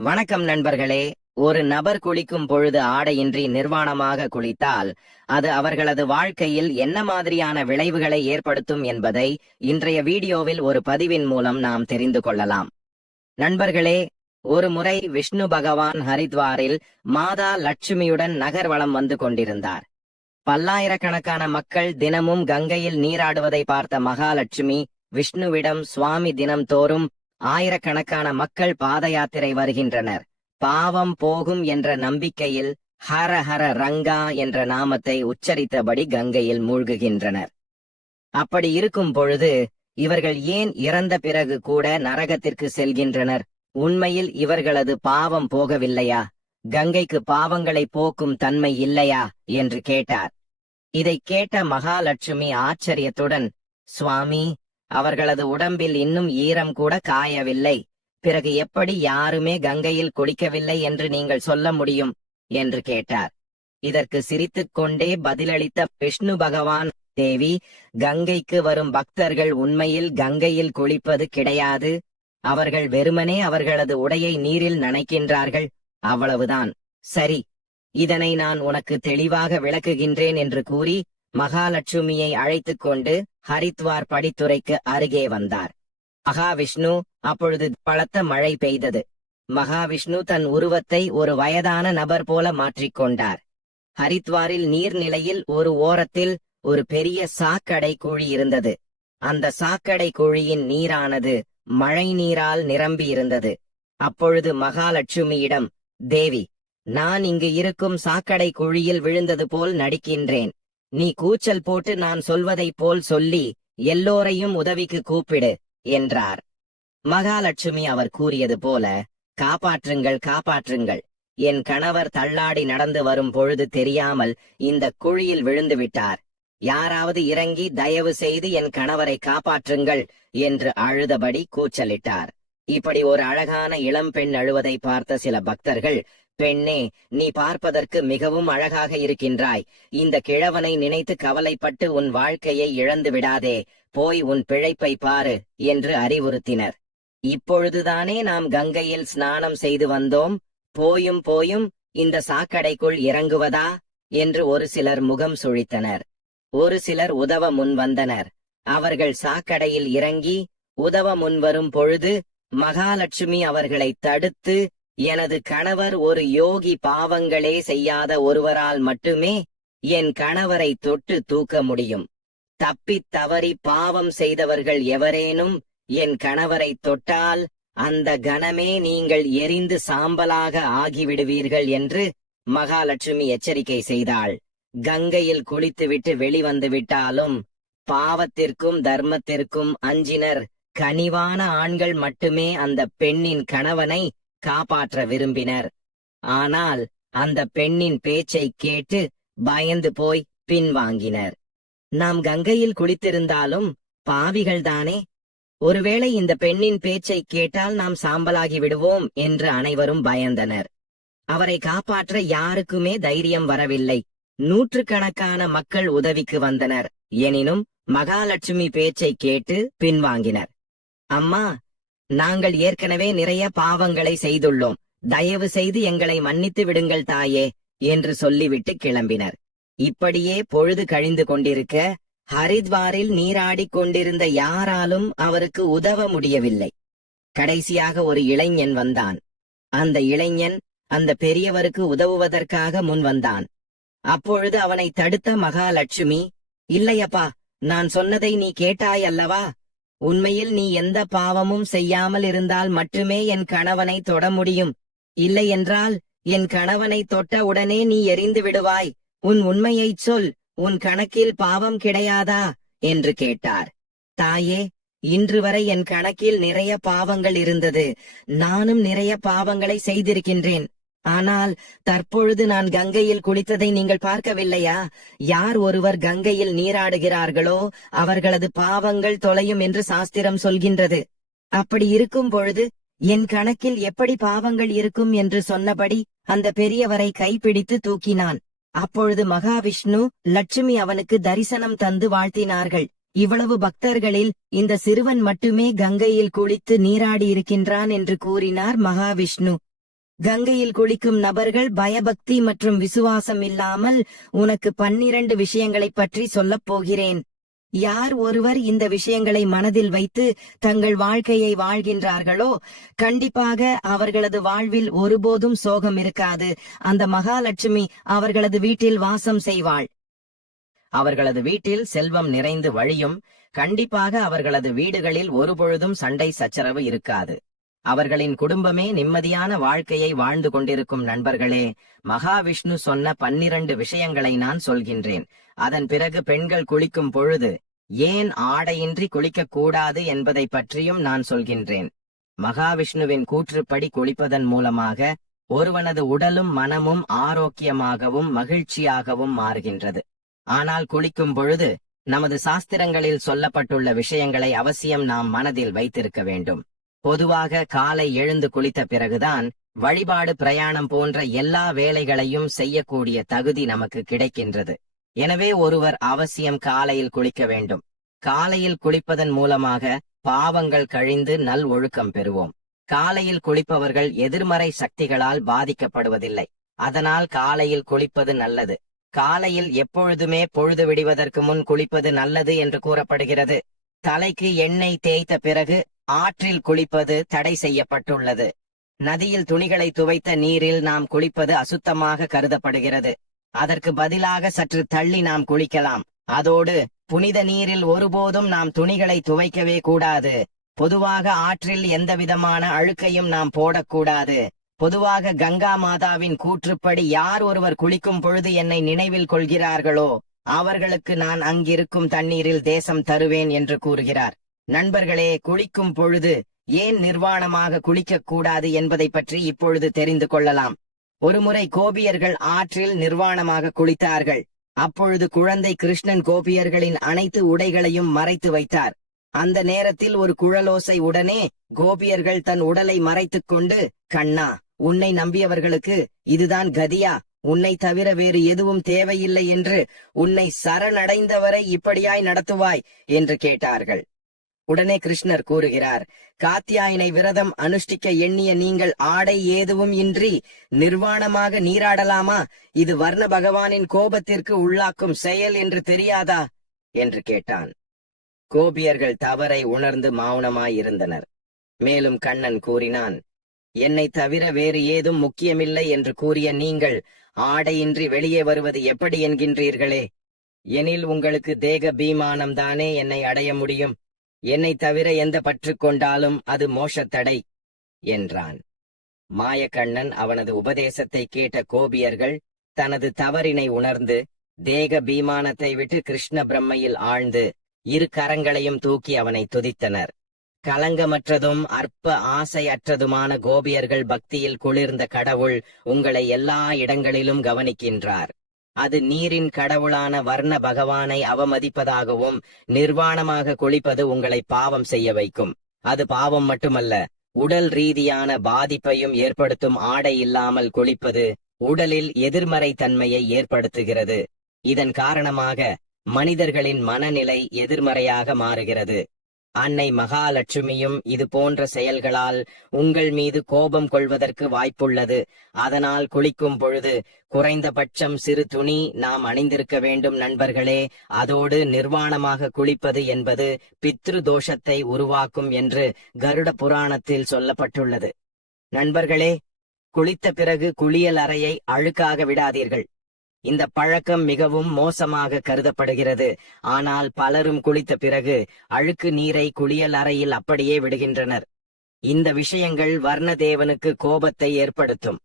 வணக்கம் நண்பர்களே. ஒரு நபர் குளிக்கும் பொழுது ஆடையின்றி நிர்வாணமாக குளித்தால் அது அவர்களது வாழ்க்கையில் என்ன மாதிரியான விளைவுகளை ஏற்படுத்தும் என்பதை இன்றைய வீடியோவில் ஒரு பதிவின் மூலம் நாம் தெரிந்து கொள்ளலாம். நண்பர்களே ஒரு முறை விஷ்ணு பகவான் ஹரித்வாரில் மாதா லட்சுமியுடன் நகர்வளம் வந்து கொண்டிருந்தார். பல்லாயிரக்கணக்கான மக்கள் தினமும் கங்கையில் நீராடுவதை பார்த்த மகாலட்சுமி விஷ்ணுவிடம் சுவாமி தினம்தோறும் ஆயிரக்கணக்கான மக்கள் பாத யாத்திரை வருகின்றனர். பாவம் போகும் என்ற நம்பிக்கையில் ஹர ஹர ரங்கா என்ற நாமத்தை உச்சரித்தபடி கங்கையில் மூழ்குகின்றனர். அப்படி இருக்கும் பொழுது இவர்கள் ஏன் இறந்த பிறகு கூட நரகத்திற்கு செல்கின்றனர்? உண்மையில் இவர்களது பாவம் போகவில்லையா? கங்கைக்கு பாவங்களை போக்கும் தன்மை இல்லையா? என்று கேட்டார். இதை கேட்ட மகாலட்சுமி ஆச்சரியத்துடன் சுவாமி அவர்களது உடம்பில் இன்னும் ஈரம் கூட காயவில்லை. பிறகு எப்படி யாருமே கங்கையில் குளிக்கவில்லை என்று நீங்கள் சொல்ல முடியும்? என்று கேட்டார். இதற்கு சிரித்துக் கொண்டே பதிலளித்த விஷ்ணு பகவான் தேவி கங்கைக்கு வரும் பக்தர்கள் உண்மையில் கங்கையில் குளிப்பது கிடையாது. அவர்கள் வெறுமனே அவர்களது உடையை நீரில் நனைக்கின்றார்கள். அவ்வளவுதான். சரி. இதனை நான் உனக்கு தெளிவாக விளக்குகின்றேன் என்று கூறி மகாலட்சுமியை அழைத்துக் கொண்டு ஹரித்வார் படித்துறைக்கு அருகே வந்தார். மகாவிஷ்ணு அப்பொழுது பலத்த மழை பெய்தது. மகாவிஷ்ணு தன் உருவத்தை ஒரு வயதான நபர் போல மாற்றிக்கொண்டார் ஹரித்வாரில் நீர்நிலையில் ஒரு ஓரத்தில் ஒரு பெரிய சாக்கடை குழி இருந்தது. அந்த சாக்கடை குழியின் நீரானது மழை நீரால் நிரம்பியிருந்தது அப்பொழுது மகாலட்சுமியிடம் தேவி நான் இங்கு இருக்கும் சாக்கடை குழியில் விழுந்தது போல் நடிக்கின்றேன். நீ கூச்சல் போட்டு நான் சொல்வதைப் போல் சொல்லி எல்லோரையும் உதவிக்கு கூப்பிடு என்றார். மகாலட்சுமி அவர் கூறியது போல காப்பாற்றுங்கள் காப்பாற்றுங்கள். என் கணவர் தள்ளாடி நடந்து வரும் பொழுது தெரியாமல் இந்த குழியில் விழுந்து விட்டார். யாராவது இறங்கி தயவு செய்து என் கணவரை காப்பாற்றுங்கள் என்று அழுதபடி கூச்சலிட்டார். இப்படி ஒரு அழகான இளம் பெண் அழுவதை பார்த்த சில பக்தர்கள் பெண்ணே நீ பார்ப்பதற்கு மிகவும் அழகாக இருக்கின்றாய். இந்த கிழவனை நினைத்து கவலைப்பட்டு உன் வாழ்க்கையை இழந்து விடாதே. போய் உன் பிழைப்பை பாரு என்று அறிவுறுத்தினர். இப்பொழுதுதானே நாம் கங்கையில் ஸ்நானம் செய்து வந்தோம். போயும் போயும் இந்த சாக்கடைக்குள் இறங்குவதா என்று ஒரு சிலர் முகம் சுழித்தனர். ஒரு சிலர் உதவ முன் வந்தனர். அவர்கள் சாக்கடையில் இறங்கி உதவ முன்வரும் பொழுது மகாலட்சுமி அவர்களை தடுத்து எனது கணவர் ஒரு யோகி பாவங்களே செய்யாத ஒருவரால் மட்டுமே என் கணவரை தொட்டு தூக்க முடியும். தப்பித் தவறி பாவம் செய்தவர்கள் எவரேனும் என் கணவரை தொட்டால் அந்த கணமே நீங்கள் எரிந்து சாம்பலாக ஆகிவிடுவீர்கள் என்று மகாலட்சுமி எச்சரிக்கை செய்தாள். கங்கையில் குளித்துவிட்டு வெளிவந்து விட்டாலும் பாவத்திற்கும் தர்மத்திற்கும் அஞ்சினர் கனிவான ஆண்கள் மட்டுமே அந்த பெண்ணின் கணவனை காப்பாற்ற விரும்பினர். ஆனால் அந்த பெண்ணின் பேச்சை கேட்டு பயந்து போய் பின்வாங்கினர். நாம் கங்கையில் குளித்திருந்தாலும் பாவிகள்தானே ஒருவேளை இந்த பெண்ணின் பேச்சை கேட்டால் நாம் சாம்பலாகி விடுவோம் என்று அனைவரும் பயந்தனர். அவரை காப்பாற்ற யாருக்குமே தைரியம் வரவில்லை. நூற்றுக்கணக்கான மக்கள் உதவிக்கு வந்தனர். எனினும் மகாலட்சுமி பேச்சை கேட்டு பின்வாங்கினர். அம்மா நாங்கள் ஏற்கனவே நிறைய பாவங்களை செய்துள்ளோம். தயவு செய்து எங்களை மன்னித்து விடுங்கள் தாயே என்று சொல்லிவிட்டு கிளம்பினர். இப்படியே பொழுது கழிந்து கொண்டிருக்க ஹரித்வாரில் நீராடிக் கொண்டிருந்த யாராலும் அவருக்கு உதவ முடியவில்லை. கடைசியாக ஒரு இளைஞன் வந்தான். அந்த இளைஞன் அந்த பெரியவருக்கு உதவுவதற்காக முன் வந்தான். அப்பொழுது அவனை தடுத்த மகாலட்சுமி இல்லையப்பா நான் சொன்னதை நீ கேட்டாய் அல்லவா? உண்மையில் நீ எந்த பாவமும் செய்யாமல் இருந்தால் மட்டுமே என் கணவனை தொட முடியும். இல்லை என்றால் என் கணவனை தொட்ட உடனே நீ எரிந்து விடுவாய். உன் உண்மையைச் சொல் உன் கணக்கில் பாவம் கிடையாதா? என்று கேட்டார். தாயே இன்று வரை என் கணக்கில் நிறைய பாவங்கள் இருந்தது. நானும் நிறைய பாவங்களை செய்திருக்கின்றேன். ஆனால் தற்பொழுது நான் கங்கையில் குளித்ததை நீங்கள் பார்க்கவில்லையா? யார் ஒருவர் கங்கையில் நீராடுகிறார்களோ அவர்களது பாவங்கள் தொலையும் என்று சாஸ்திரம் சொல்கின்றது. அப்படி இருக்கும் பொழுது என் கணக்கில் எப்படி பாவங்கள் இருக்கும் என்று சொன்னபடி அந்த பெரியவரை கைப்பிடித்து தூக்கினான். அப்பொழுது மகாவிஷ்ணு லட்சுமி அவனுக்கு தரிசனம் தந்து வாழ்த்தினார்கள். இவ்வளவு பக்தர்களில் இந்த சிறுவன் மட்டுமே கங்கையில் குளித்து நீராடி இருக்கின்றான் என்று கூறினார் மகாவிஷ்ணு. கங்கையில் குளிக்கும் நபர்கள் பயபக்தி மற்றும் விசுவாசம் இல்லாமல் உனக்கு பன்னிரண்டு விஷயங்களைப் பற்றி சொல்லப் போகிறேன். யார் ஒருவர் இந்த விஷயங்களை மனதில் வைத்து தங்கள் வாழ்க்கையை வாழ்கின்றார்களோ கண்டிப்பாக அவர்களது வாழ்வில் ஒருபோதும் சோகம் இருக்காது. அந்த மகாலட்சுமி அவர்களது வீட்டில் வாசம் செய்வாள். அவர்களது வீட்டில் செல்வம் நிறைந்து வழியும். கண்டிப்பாக அவர்களது வீடுகளில் ஒருபொழுதும் சண்டை சச்சரவு இருக்காது. அவர்களின் குடும்பமே நிம்மதியான வாழ்க்கையை வாழ்ந்து கொண்டிருக்கும் நண்பர்களே மகாவிஷ்ணு சொன்ன பன்னிரண்டு விஷயங்களை நான் சொல்கின்றேன். அதன் பிறகு பெண்கள் குளிக்கும் பொழுது ஏன் ஆடையின்றி குளிக்கக் கூடாது என்பதை பற்றியும் நான் சொல்கின்றேன். மகாவிஷ்ணுவின் கூற்றுப்படி குளிப்பதன் மூலமாக ஒருவனது உடலும் மனமும் ஆரோக்கியமாகவும் மகிழ்ச்சியாகவும் மாறுகின்றது. ஆனால் குளிக்கும் பொழுது நமது சாஸ்திரங்களில் சொல்லப்பட்டுள்ள விஷயங்களை அவசியம் நாம் மனதில் வைத்திருக்க வேண்டும். பொதுவாக காலை எழுந்து குளித்த பிறகுதான் வழிபாடு பிரயாணம் போன்ற எல்லா வேலைகளையும் செய்யக்கூடிய தகுதி நமக்கு கிடைக்கின்றது. எனவே ஒருவர் அவசியம் காலையில் குளிக்க வேண்டும். காலையில் குளிப்பதன் மூலமாக பாவங்கள் கழிந்து நல் ஒழுக்கம் பெறுவோம். காலையில் குளிப்பவர்கள் எதிர்மறை சக்திகளால் பாதிக்கப்படுவதில்லை. அதனால் காலையில் குளிப்பது நல்லது. காலையில் எப்பொழுதுமே பொழுது விடுவதற்கு முன் குளிப்பது நல்லது என்று கூறப்படுகிறது. தலைக்கு எண்ணெய் தேய்த்த பிறகு ஆற்றில் குளிப்பது தடை செய்யப்பட்டுள்ளது. நதியில் துணிகளை துவைத்த நீரில் நாம் குளிப்பது அசுத்தமாக கருதப்படுகிறது. அதற்கு பதிலாக சற்று தள்ளி நாம் குளிக்கலாம். அதோடு புனித நீரில் ஒருபோதும் நாம் துணிகளை துவைக்கவே கூடாது. பொதுவாக ஆற்றில் எந்தவிதமான அழுக்கையும் நாம் போடக்கூடாது. பொதுவாக கங்கா மாதாவின் கூற்றுப்படி யார் ஒருவர் குளிக்கும் பொழுது என்னை நினைவில் கொள்கிறார்களோ அவர்களுக்கு நான் அங்கிருக்கும் தண்ணீரில் தேசம் தருவேன் என்று கூறுகிறார். நண்பர்களே குளிக்கும் பொழுது ஏன் நிர்வாணமாக குளிக்கக் கூடாது என்பதை பற்றி இப்பொழுது தெரிந்து கொள்ளலாம். ஒருமுறை கோபியர்கள் ஆற்றில் நிர்வாணமாக குளித்தார்கள். அப்பொழுது குழந்தை கிருஷ்ணன் கோபியர்களின் அனைத்து உடைகளையும் மறைத்து வைத்தார். அந்த நேரத்தில் ஒரு குழலோசை உடனே கோபியர்கள் தன் உடலை மறைத்துக் கொண்டு கண்ணா உன்னை நம்பியவர்களுக்கு இதுதான் கதியா? உன்னை தவிர வேறு எதுவும் தேவையில்லை என்று உன்னை சரணடைந்தவரை இப்படியாய் நடத்துவாய்? என்று கேட்டார்கள். உடனே கிருஷ்ணர் கூறுகிறார் காத்தியாயினை விரதம் அனுஷ்டிக்க எண்ணிய நீங்கள் ஆடை ஏதுவும் இன்றி நிர்வாணமாக நீராடலாமா? இது வர்ண பகவானின் கோபத்திற்கு உள்ளாக்கும் செயல் என்று தெரியாதா? என்று கேட்டான். கோபியர்கள் தவறை உணர்ந்து மௌனமாயிருந்தனர். மேலும் கண்ணன் கூறினான் என்னை தவிர வேறு ஏதும் முக்கியமில்லை என்று கூறிய நீங்கள் ஆடையின்றி வெளியே வருவது எப்படி என்கின்றீர்களே? எனில் உங்களுக்கு தேக பீமானம் தானே என்னை அடைய முடியும்? என்னை தவிர எந்த பற்று கொண்டாலும் அது மோஷத்தடை என்றான். மாயக்கண்ணன் அவனது உபதேசத்தை கேட்ட கோபியர்கள் தனது தவறினை உணர்ந்து தேக பீமானத்தை விட்டு கிருஷ்ண பிரம்மையில் ஆழ்ந்து இரு கரங்களையும் தூக்கி அவனை துதித்தனர். கலங்கமற்றதும் அற்ப ஆசையற்றதுமான கோபியர்கள் பக்தியில் குளிர்ந்த கடவுள் உங்களை எல்லா இடங்களிலும் கவனிக்கின்றார். அது நீரின் கடவுளான வர்ண பகவானை அவமதிப்பதாகவும் நிர்வாணமாக குளிப்பது உங்களை பாவம் செய்ய வைக்கும். அது பாவம் மட்டுமல்ல உடல் ரீதியான பாதிப்பையும் ஏற்படுத்தும் ஆடை இல்லாமல் குளிப்பது உடலில் எதிர்மறை தன்மையை ஏற்படுத்துகிறது. இதன் காரணமாக மனிதர்களின் மனநிலை எதிர்மறையாக மாறுகிறது. அன்னை மகாலட்சுமியும் இது போன்ற செயல்களால் உங்கள் மீது கோபம் கொள்வதற்கு வாய்ப்புள்ளது. அதனால் குளிக்கும் பொழுது குறைந்தபட்சம் சிறு துணி நாம் அணிந்திருக்க வேண்டும் நண்பர்களே. அதோடு நிர்வாணமாக குளிப்பது என்பது பித்ரு தோஷத்தை உருவாக்கும் என்று கருட புராணத்தில் சொல்லப்பட்டுள்ளது. நண்பர்களே குளித்த பிறகு குளியல் அறையை அழுக்காக விடாதீர்கள். இந்த பழக்கம் மிகவும் மோசமாக கருதப்படுகிறது. ஆனால் பலரும் குளித்த பிறகு அழுக்கு நீரை குளியல் அறையில் அப்படியே விடுகின்றனர். இந்த விஷயங்கள் வர்ணதேவனுக்கு கோபத்தை ஏற்படுத்தும்.